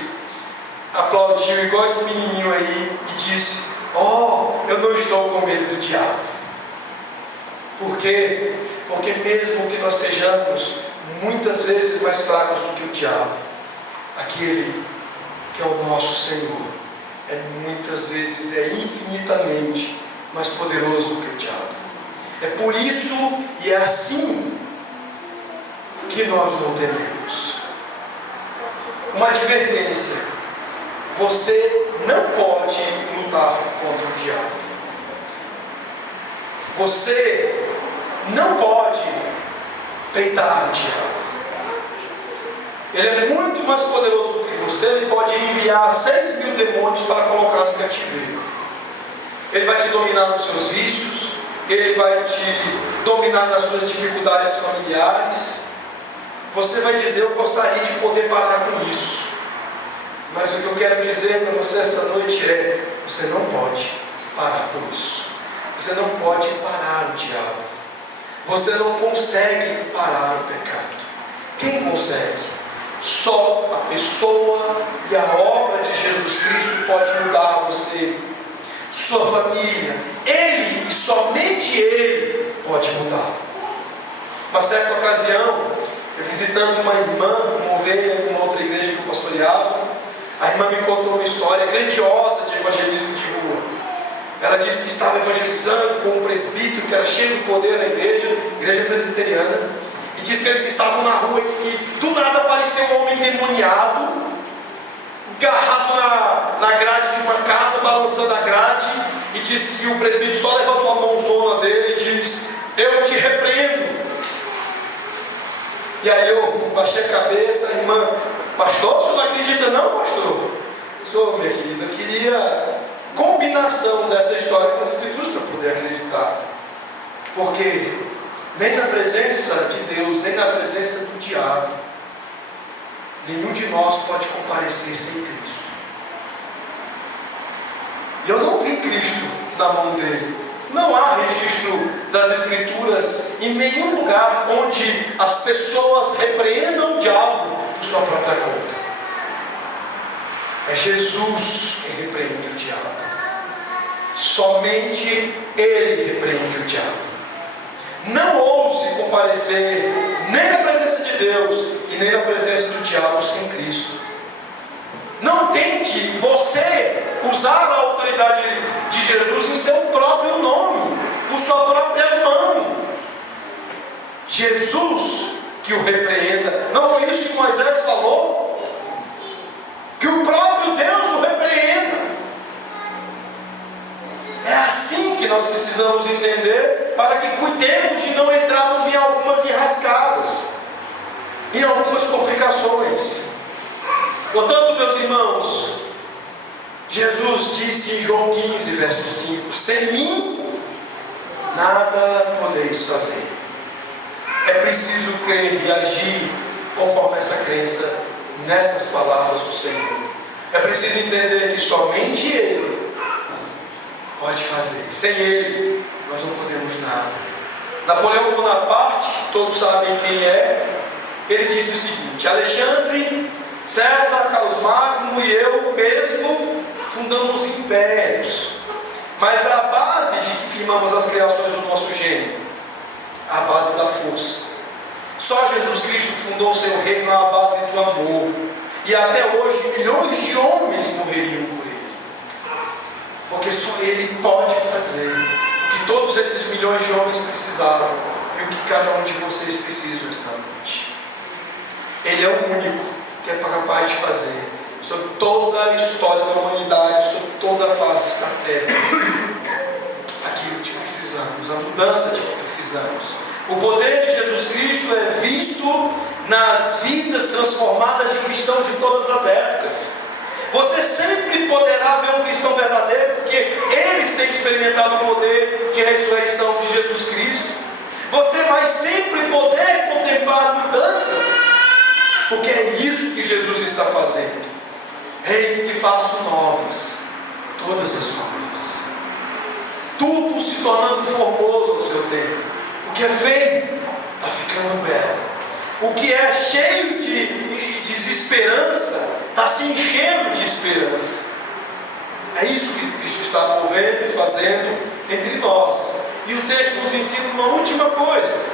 aplaudiu igual esse menininho aí e disse: eu não estou com medo do diabo. Por quê? Porque mesmo que nós sejamos muitas vezes mais fracos do que o diabo, aquele que é o nosso Senhor muitas vezes infinitamente mais poderoso do que o diabo. É por isso e é assim que nós não tememos. Uma advertência: você não pode lutar contra o diabo. Você não pode peitar o diabo. Ele é muito mais poderoso do que você. Ele pode enviar 6.000 demônios para colocar no cativeiro. Ele vai te dominar nos seus vícios. Ele vai te dominar nas suas dificuldades familiares. Você vai dizer: eu gostaria de poder parar com isso. Mas o que eu quero dizer para você esta noite é: você não pode parar com isso. Você não pode parar o diabo. Você não consegue parar o pecado. Quem consegue? Só a pessoa e a obra de Jesus Cristo pode mudar você, sua família. Ele e somente Ele pode mudar. Uma certa ocasião, eu visitando uma irmã, uma ovelha, em uma outra igreja que eu pastoreava, a irmã me contou uma história grandiosa de evangelismo de rua. Ela disse que estava evangelizando com um presbítero que era cheio de poder na igreja presbiteriana, e disse que eles estavam na rua e disse que do nada apareceu um homem endemoniado, agarrado na grade de uma casa, balançando a grade, e disse que o presbítero só levantou a mãozona dele e disse: eu te repreendo. E aí eu baixei a cabeça, a irmã: pastor, o senhor não acredita não, pastor? Senhor, minha querida, eu queria combinação dessa história com as escrituras para poder acreditar. Porque nem na presença de Deus, nem na presença do diabo, nenhum de nós pode comparecer sem Cristo. E eu não vi Cristo na mão dele. Não há registro das escrituras em nenhum lugar onde as pessoas repreendam o diabo por sua própria conta. É Jesus quem repreende o diabo. Somente Ele repreende o diabo. Não ouse comparecer nem na presença de Deus e nem na presença do diabo sem Cristo. Não tente você usar a autoridade de Jesus em seu próprio nome, por sua própria mão. Jesus que o repreenda. Não foi isso que Moisés falou? Que o próprio Deus o repreenda. É assim que nós precisamos entender, para que cuidemos de não entrarmos em algumas enrascadas, em algumas complicações. Portanto, meus irmãos, Jesus disse em João 15, verso 5: sem mim nada podeis fazer. É preciso crer e agir conforme essa crença nestas palavras do Senhor. É preciso entender que somente Ele pode fazer. Sem Ele, nós não podemos nada. Napoleão Bonaparte, todos sabem quem é, ele disse o seguinte: Alexandre, César, Carlos Magno e eu mesmo fundamos impérios, mas a base de que firmamos as criações do nosso gênio, a base da força. Só Jesus Cristo fundou o seu reino à base do amor, e até hoje milhões de homens morreriam por ele, porque só Ele pode fazer o que todos esses milhões de homens precisavam e o que cada um de vocês precisa esta noite. Ele é o único que é capaz de fazer sobre toda a história da humanidade, sobre toda a face da terra, aquilo que precisamos, a mudança de que precisamos. O poder de Jesus Cristo é visto nas vidas transformadas de cristãos de todas as épocas. Você sempre poderá ver um cristão verdadeiro, porque eles têm experimentado o poder de ressurreição de Jesus Cristo. Você vai sempre poder contemplar mudanças, porque é isso que Jesus está fazendo. Eis que faço novas todas as coisas, tudo se tornando formoso no seu tempo. O que é feio está ficando belo, o que é cheio de desesperança está se enchendo de esperança. É isso que Cristo está movendo e fazendo entre nós. E o texto nos ensina uma última coisa,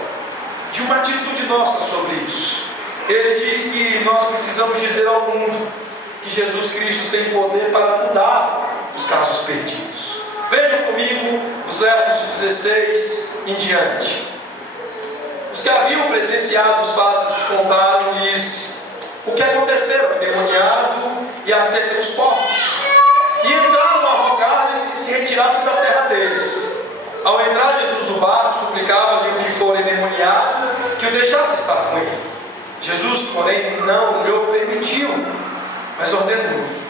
de uma atitude nossa sobre isso. Ele diz que nós precisamos dizer ao mundo que Jesus Cristo tem poder para mudar os casos perdidos. Vejam comigo os versos 16 em diante. Os que haviam presenciado os fatos contaram-lhes o que aconteceu ao endemoniado e acerca dos porcos, e entraram a rogar-lhes que se retirassem da terra deles. Ao entrar Jesus no barco, suplicava-lhe o que for endemoniado que o deixasse estar com ele. Jesus, porém, não lhe permitiu, mas ordenou-lhe: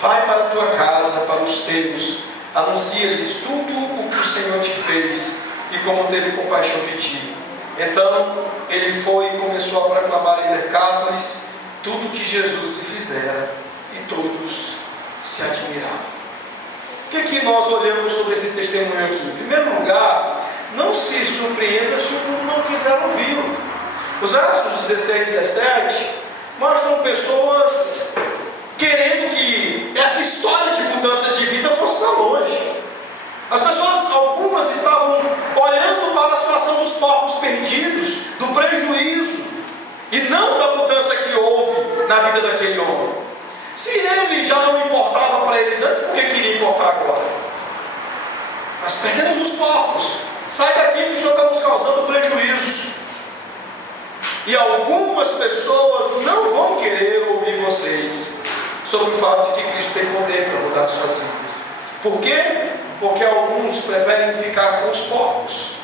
vai para a tua casa, para os teus, anuncia-lhes tudo o que o Senhor te fez e como teve compaixão de ti. Então ele foi e começou a proclamar em Decápolis tudo o que Jesus lhe fizera, e todos se admiravam. O que é que nós olhamos sobre esse testemunho aqui? Em primeiro lugar, não se surpreenda se o mundo não quiser ouvi-lo. Os versos 16 e 17 mostram pessoas querendo que essa história de mudança de vida fosse para longe. As pessoas, algumas estavam olhando para a situação dos porcos perdidos, do prejuízo, e não da mudança que houve na vida daquele homem. Se ele já não importava para eles antes, por que queria importar agora? Nós perdemos os porcos, sai daqui que o Senhor está nos causando prejuízo. E algumas pessoas não vão querer ouvir vocês sobre o fato de que Cristo tem poder para mudar suas vidas. Por quê? Porque alguns preferem ficar com os porcos.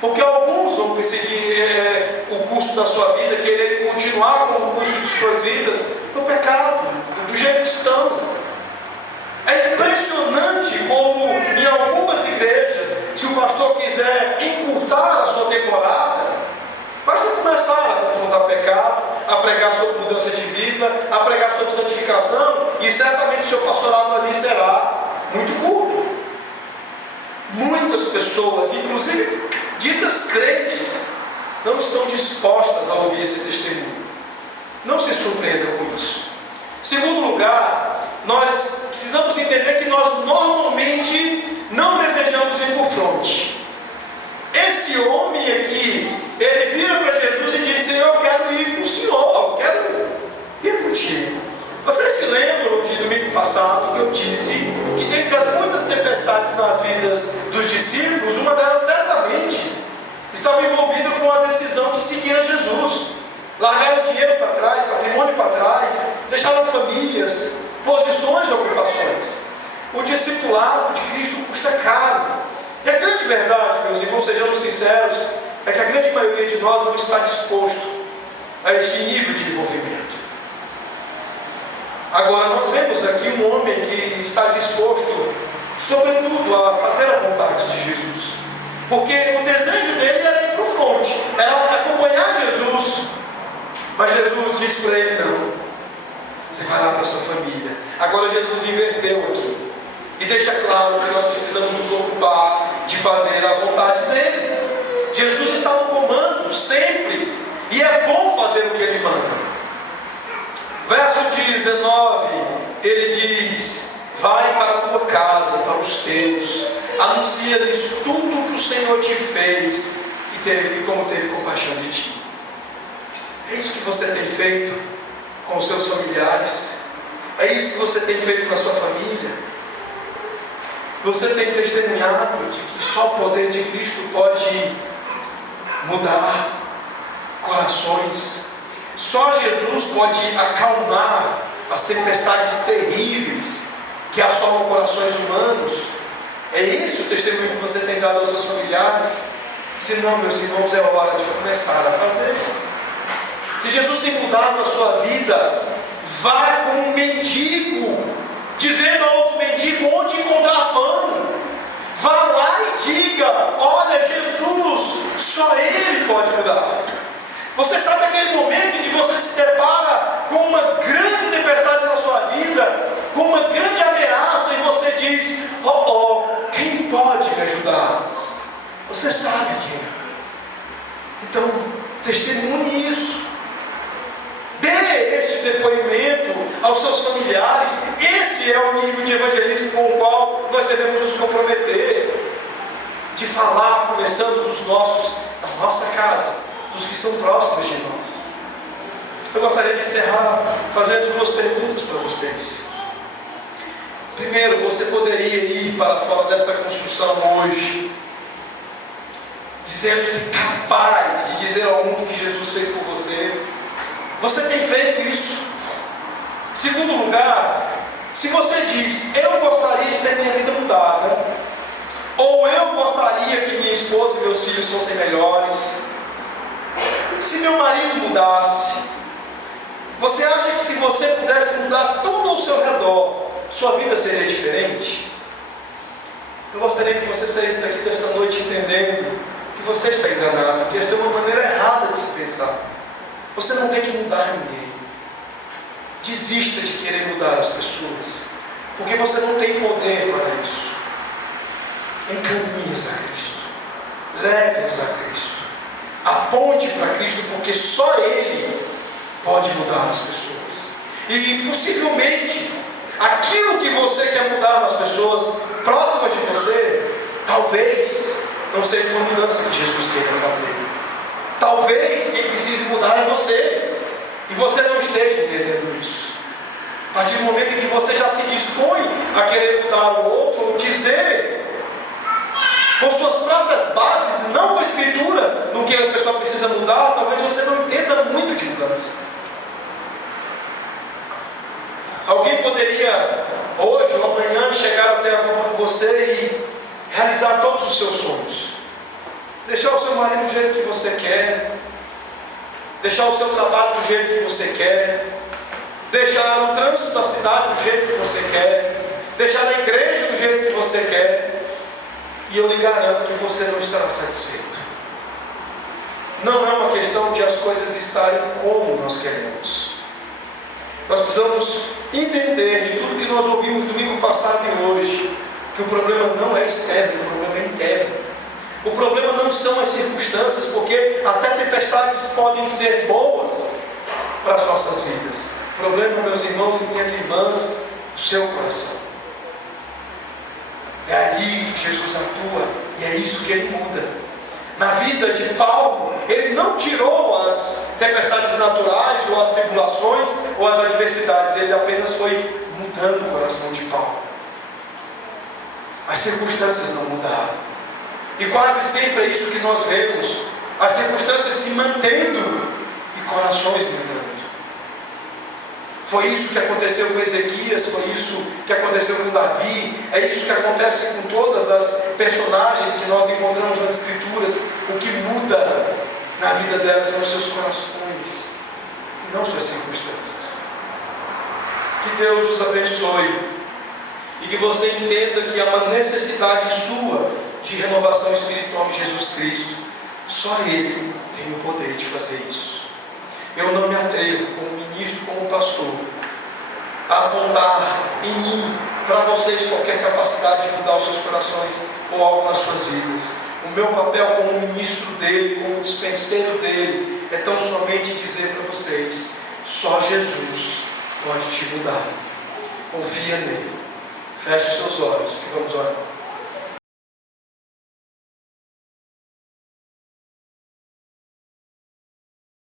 Porque alguns vão perseguir o custo da sua vida, quererem continuar com o custo de suas vidas no pecado, do jeito que estão. É impressionante como em algumas igrejas, se o pastor quiser encurtar a sua temporada, basta começar a confrontar pecado, a pregar sobre mudança de vida, a pregar sobre santificação, e certamente o seu pastorado ali será muito curto. Muitas pessoas, inclusive ditas crentes, não estão dispostas a ouvir esse testemunho. Não se surpreenda com isso. Em segundo lugar, nós precisamos entender que nós normalmente não desejamos ir por fronte. Esse homem aqui, ele vira para Jesus e diz: Senhor, eu quero ir com o Senhor, eu quero ir contigo. Vocês se lembram de domingo passado que eu disse que dentre as muitas tempestades nas vidas dos discípulos, uma delas certamente estava envolvida com a decisão de seguir a Jesus. Largaram dinheiro para trás, patrimônio para trás, deixaram famílias, posições e ocupações. O discipulado de Cristo custa caro. E a grande verdade, meus irmãos, sejamos sinceros, é que a grande maioria de nós não está disposto a esse nível de envolvimento. Agora, nós vemos aqui um homem que está disposto, sobretudo, a fazer a vontade de Jesus. Porque o desejo dele era ir para o fronte, era acompanhar Jesus. Mas Jesus disse para ele: não, você vai lá para a sua família. Agora Jesus inverteu aqui. E deixa claro que nós precisamos nos ocupar de fazer a vontade dele. Jesus está no comando sempre, e é bom fazer o que ele manda. Verso 19, ele diz: vai para a tua casa, para os teus, anuncia-lhes tudo que o Senhor te fez e como teve compaixão de ti. É isso que você tem feito com os seus familiares? É isso que você tem feito com a sua família? Você tem testemunhado de que só o poder de Cristo pode mudar corações? Só Jesus pode acalmar as tempestades terríveis que assolam corações humanos? É esse o testemunho que você tem dado aos seus familiares? Se não, meus irmãos, é hora de começar a fazer. Se Jesus tem mudado a sua vida, vá como um mendigo, dizendo a outro mendigo onde encontrar pão. Vá lá e diga: olha, Jesus, só Ele pode mudar. Você sabe aquele momento em que você se depara com uma grande tempestade na sua vida, com uma grande ameaça, e você diz: quem pode me ajudar? Você sabe quem é. Então, testemunhe isso. Dê este depoimento aos seus familiares. Esse é o nível de evangelismo com o qual nós devemos nos comprometer. De falar, começando da nossa casa, dos que são próximos de nós. Eu gostaria de encerrar fazendo 2 perguntas para vocês. Primeiro, você poderia ir para fora desta construção hoje, dizendo-se capaz de dizer ao mundo o que Jesus fez por você? Você tem feito isso? Segundo lugar, se você diz: eu gostaria de ter minha vida mudada, ou eu gostaria que minha esposa e meus filhos fossem melhores, se meu marido mudasse, você acha que se você pudesse mudar tudo ao seu redor, sua vida seria diferente? Eu gostaria que você saísse daqui desta noite entendendo que você está enganado, que esta é uma maneira errada de se pensar. Você não tem que mudar ninguém. Desista de querer mudar as pessoas, porque você não tem poder para isso. Encaminhe-as a Cristo, leve-as a Cristo, aponte para Cristo, porque só Ele pode mudar as pessoas. E possivelmente aquilo que você quer mudar nas pessoas próximas de você, talvez não seja uma mudança que Jesus queira fazer. Talvez quem precise mudar é você, e você não esteja entendendo isso. A partir do momento em que você já se dispõe a querer mudar o outro, ou dizer com suas próprias bases, não com a Escritura, no que a pessoa precisa mudar, talvez você não entenda muito de mudança. Alguém poderia hoje ou amanhã chegar até você e realizar todos os seus sonhos. Deixar o seu marido do jeito que você quer, deixar o seu trabalho do jeito que você quer, deixar o trânsito da cidade do jeito que você quer, deixar a igreja do jeito que você quer, e eu lhe garanto que você não estará satisfeito. Não é uma questão de as coisas estarem como nós queremos. Nós precisamos entender de tudo que nós ouvimos domingo passado e hoje, que o problema não é externo, o problema é interno. O problema não são as circunstâncias, porque até tempestades podem ser boas para as nossas vidas. O problema, meus irmãos e minhas irmãs, o seu coração. É aí que Jesus atua, e é isso que Ele muda. Na vida de Paulo, Ele não tirou as tempestades naturais, ou as tribulações, ou as adversidades. Ele apenas foi mudando o coração de Paulo. As circunstâncias não mudaram. E quase sempre é isso que nós vemos. As circunstâncias se mantendo e corações mudando. Foi isso que aconteceu com Ezequias, foi isso que aconteceu com Davi, é isso que acontece com todas as personagens que nós encontramos nas Escrituras. O que muda na vida delas são seus corações, e não suas circunstâncias. Que Deus os abençoe, e que você entenda que há uma necessidade sua de renovação espiritual em Jesus Cristo. Só Ele tem o poder de fazer isso. Eu não me atrevo, como ministro, como pastor, a apontar em mim para vocês qualquer capacidade de mudar os seus corações ou algo nas suas vidas. O meu papel como ministro dele, como dispenseiro dele, é tão somente dizer para vocês: só Jesus pode te mudar. Confia nele. Feche seus olhos e vamos orar.